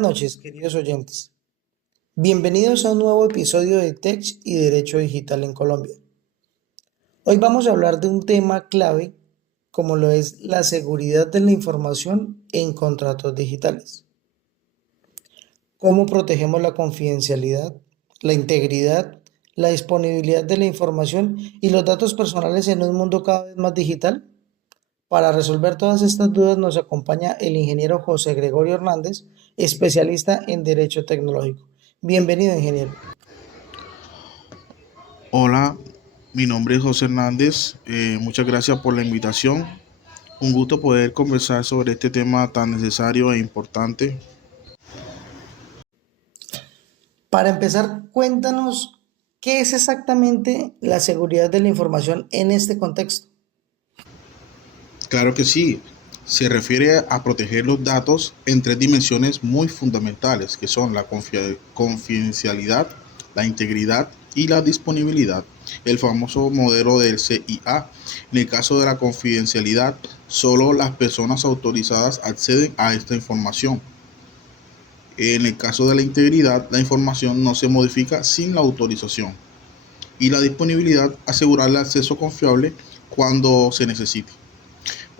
Buenas noches, queridos oyentes. Bienvenidos a un nuevo episodio de Tech y Derecho Digital en Colombia. Hoy vamos a hablar de un tema clave como lo es la seguridad de la información en contratos digitales. Cómo protegemos la confidencialidad, la integridad, la disponibilidad de la información y los datos personales en un mundo cada vez más digital. Para resolver todas estas dudas nos acompaña el ingeniero José Gregorio Hernández, especialista en Derecho Tecnológico. Bienvenido, ingeniero. Hola, mi nombre es José Hernández. Muchas gracias por la invitación. Un gusto poder conversar sobre este tema tan necesario e importante. Para empezar, cuéntanos qué es exactamente la seguridad de la información en este contexto. Claro que sí, se refiere a proteger los datos en tres dimensiones muy fundamentales, que son la confidencialidad, la integridad y la disponibilidad. El famoso modelo del CIA. En el caso de la confidencialidad, solo las personas autorizadas acceden a esta información. En el caso de la integridad, la información no se modifica sin la autorización. Y la disponibilidad, asegurar el acceso confiable cuando se necesite.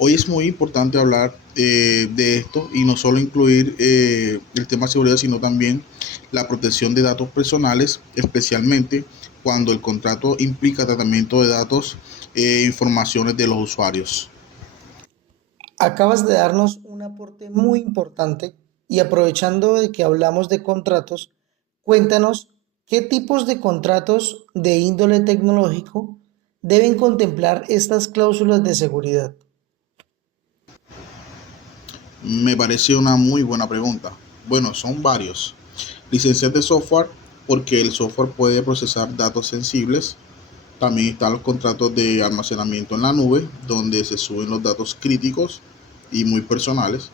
Hoy es muy importante hablar de esto y no solo incluir el tema de seguridad, sino también la protección de datos personales, especialmente cuando el contrato implica tratamiento de datos e informaciones de los usuarios. Acabas de darnos un aporte muy importante y aprovechando de que hablamos de contratos, cuéntanos qué tipos de contratos de índole tecnológico deben contemplar estas cláusulas de seguridad. Me parece una muy buena pregunta. Bueno, son varios. Licencias de software, porque el software puede procesar datos sensibles. También están los contratos de almacenamiento en la nube, donde se suben los datos críticos y muy personales.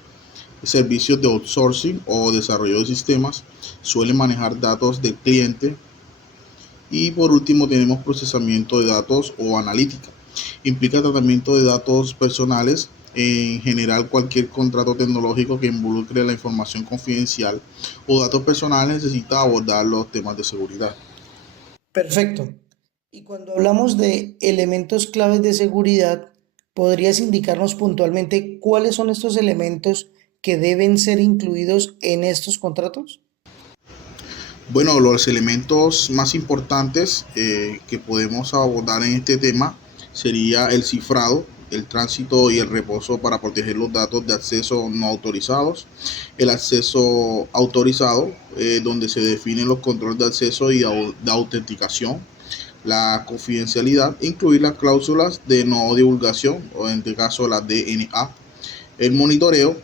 Servicios de outsourcing o desarrollo de sistemas suelen manejar datos del cliente. Y por último tenemos procesamiento de datos o analítica. Implica tratamiento de datos personales. En general, cualquier contrato tecnológico que involucre la información confidencial o datos personales necesita abordar los temas de seguridad. Perfecto. Y cuando hablamos de elementos claves de seguridad, ¿podrías indicarnos puntualmente cuáles son estos elementos que deben ser incluidos en estos contratos? Bueno, los elementos más importantes que podemos abordar en este tema sería el cifrado, el tránsito y el reposo para proteger los datos de acceso no autorizados, el acceso autorizado, donde se definen los controles de acceso y de autenticación, la confidencialidad, incluir las cláusulas de no divulgación, o en este caso la DNA, el monitoreo,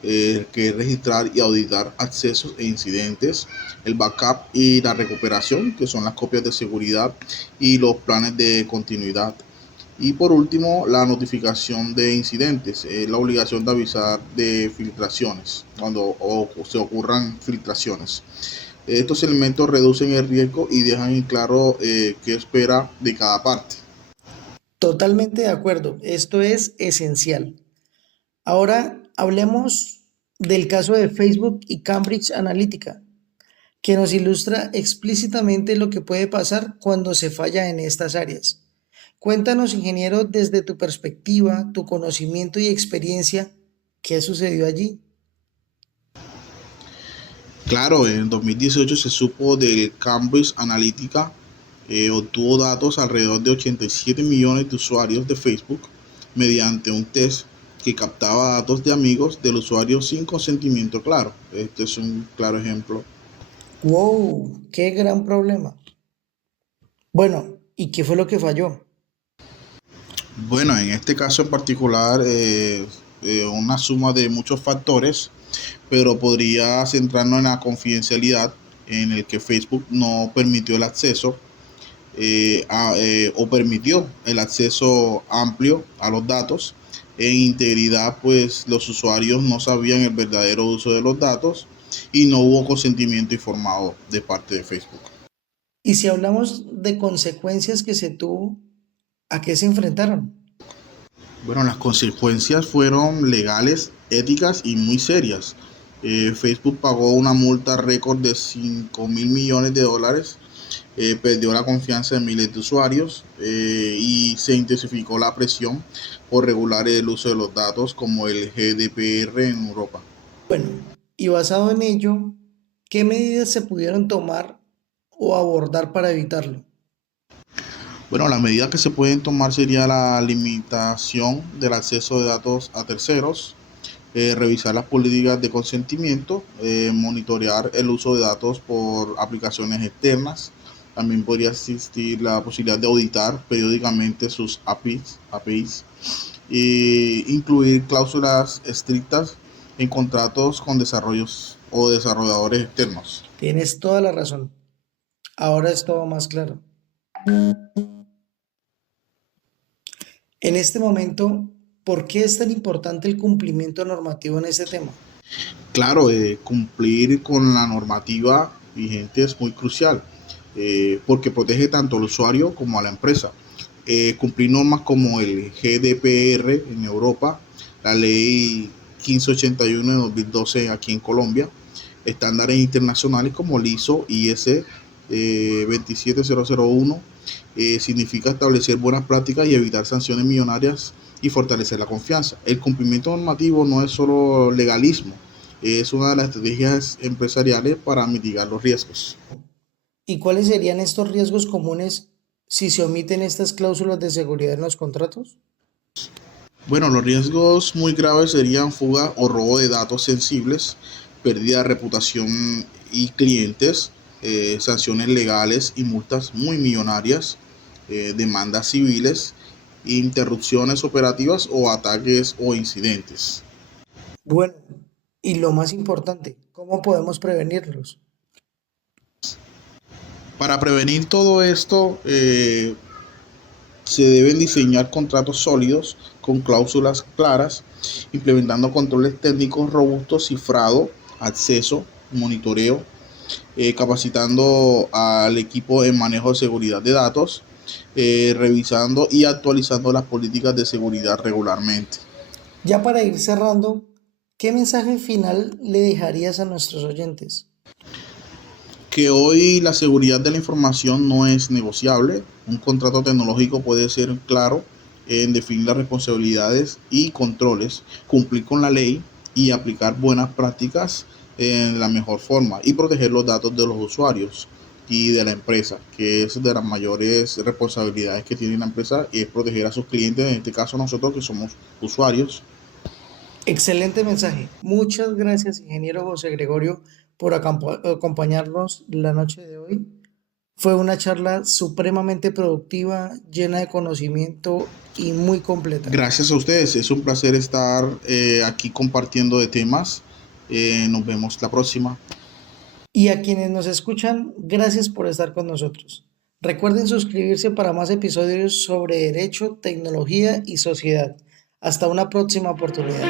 que es registrar y auditar accesos e incidentes, el backup y la recuperación, que son las copias de seguridad y los planes de continuidad. Y por último, la notificación de incidentes, la obligación de avisar de filtraciones, cuando se ocurran filtraciones. Estos elementos reducen el riesgo y dejan en claro qué espera de cada parte. Totalmente de acuerdo, esto es esencial. Ahora hablemos del caso de Facebook y Cambridge Analytica, que nos ilustra explícitamente lo que puede pasar cuando se falla en estas áreas. Cuéntanos, ingeniero, desde tu perspectiva, tu conocimiento y experiencia, ¿qué sucedió allí? Claro, en 2018 se supo del Cambridge Analytica, obtuvo datos alrededor de 87 millones de usuarios de Facebook mediante un test que captaba datos de amigos del usuario sin consentimiento claro. Este es un claro ejemplo. ¡Wow! ¡Qué gran problema! Bueno, ¿y qué fue lo que falló? Bueno, en este caso en particular, una suma de muchos factores, pero podría centrarnos en la confidencialidad, en el que Facebook no permitió el acceso o permitió el acceso amplio a los datos. En integridad, pues los usuarios no sabían el verdadero uso de los datos y no hubo consentimiento informado de parte de Facebook. Y si hablamos de consecuencias que se tuvo, ¿a qué se enfrentaron? Bueno, las consecuencias fueron legales, éticas y muy serias. Facebook pagó una multa récord de 5.000 millones de dólares, perdió la confianza de miles de usuarios y se intensificó la presión por regular el uso de los datos como el GDPR en Europa. Bueno, y basado en ello, ¿qué medidas se pudieron tomar o abordar para evitarlo? Bueno, las medidas que se pueden tomar sería la limitación del acceso de datos a terceros, revisar las políticas de consentimiento, monitorear el uso de datos por aplicaciones externas. También podría existir la posibilidad de auditar periódicamente sus APIs e incluir cláusulas estrictas en contratos con desarrollos o desarrolladores externos. Tienes toda la razón. Ahora es todo más claro. En este momento, ¿por qué es tan importante el cumplimiento normativo en este tema? Claro, cumplir con la normativa vigente es muy crucial, porque protege tanto al usuario como a la empresa. Cumplir normas como el GDPR en Europa, la ley 1581 de 2012 aquí en Colombia, estándares internacionales como el ISO IS 27001, significa establecer buenas prácticas y evitar sanciones millonarias y fortalecer la confianza. El cumplimiento normativo no es solo legalismo, es una de las estrategias empresariales para mitigar los riesgos. ¿Y cuáles serían estos riesgos comunes si se omiten estas cláusulas de seguridad en los contratos? Bueno, los riesgos muy graves serían fuga o robo de datos sensibles, pérdida de reputación y clientes, sanciones legales y multas muy millonarias, demandas civiles, interrupciones operativas o ataques o incidentes. Bueno, y lo más importante, ¿cómo podemos prevenirlos? Para prevenir todo esto, se deben diseñar contratos sólidos con cláusulas claras, implementando controles técnicos robustos, cifrado, acceso, monitoreo, capacitando al equipo en manejo de seguridad de datos, revisando y actualizando las políticas de seguridad regularmente. Ya para ir cerrando, ¿qué mensaje final le dejarías a nuestros oyentes? Que hoy la seguridad de la información no es negociable. Un contrato tecnológico puede ser claro en definir las responsabilidades y controles, cumplir con la ley y aplicar buenas prácticas en la mejor forma y proteger los datos de los usuarios y de la empresa, que es de las mayores responsabilidades que tiene la empresa, y es proteger a sus clientes, en este caso nosotros que somos usuarios. Excelente mensaje. Muchas gracias, ingeniero José Gregorio, por acompañarnos la noche de hoy. Fue una charla supremamente productiva, llena de conocimiento y muy completa. Gracias a ustedes, es un placer estar aquí compartiendo de temas. Nos vemos la próxima. Y a quienes nos escuchan, gracias por estar con nosotros. Recuerden suscribirse para más episodios sobre derecho, tecnología y sociedad. Hasta una próxima oportunidad.